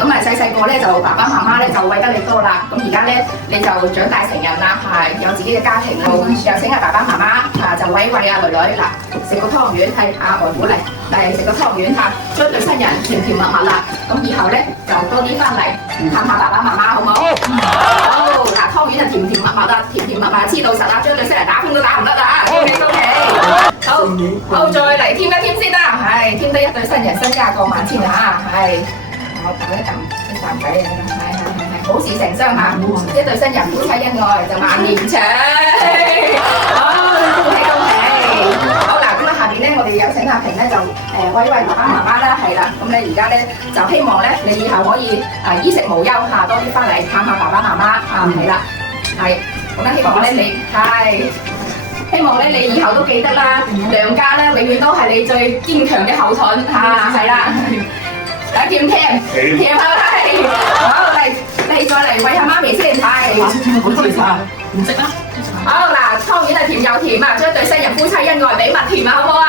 咁啊細細個咧就爸爸媽媽咧就餵得你多啦，咁而家咧你就長大成人啦，有自己嘅家庭啦，又請阿爸爸媽媽就餵阿女女嗱，食個湯圓係阿外母嚟，嚟食個湯圓將對新人甜甜蜜蜜啦，咁以後咧就多啲翻嚟探下爸爸媽媽好唔好？好嗱，湯圓就甜甜蜜蜜啦，甜甜蜜蜜黐到實啦，將對新人打風都打唔得啦，恭喜恭喜！好，再嚟添一添先啦，係添得一對新人身家過萬千啊！係，我打一啖仔啊，係，好事成雙嚇，一對新人夫妻恩愛就萬年長，好，恭喜恭喜！好嗱，咁啊下邊咧，我哋有請阿平咧就餵爸爸媽媽啦，係啦，咁咧而家咧就希望咧你以後可以衣食無憂嚇，多啲翻嚟探下爸爸媽媽啊，係啦，係，咁咧希望咧你係。希望咧你以後都記得啦，娘家咧永遠都係你最堅強嘅後盾嚇，係啦，嚟甜甜甜係咪？好嚟再嚟餵下媽咪先，係。好甜啊！唔識啦。好嗱，湯圓係甜又甜啊，將對新人夫妻恩愛比蜜甜啊，好唔好啊？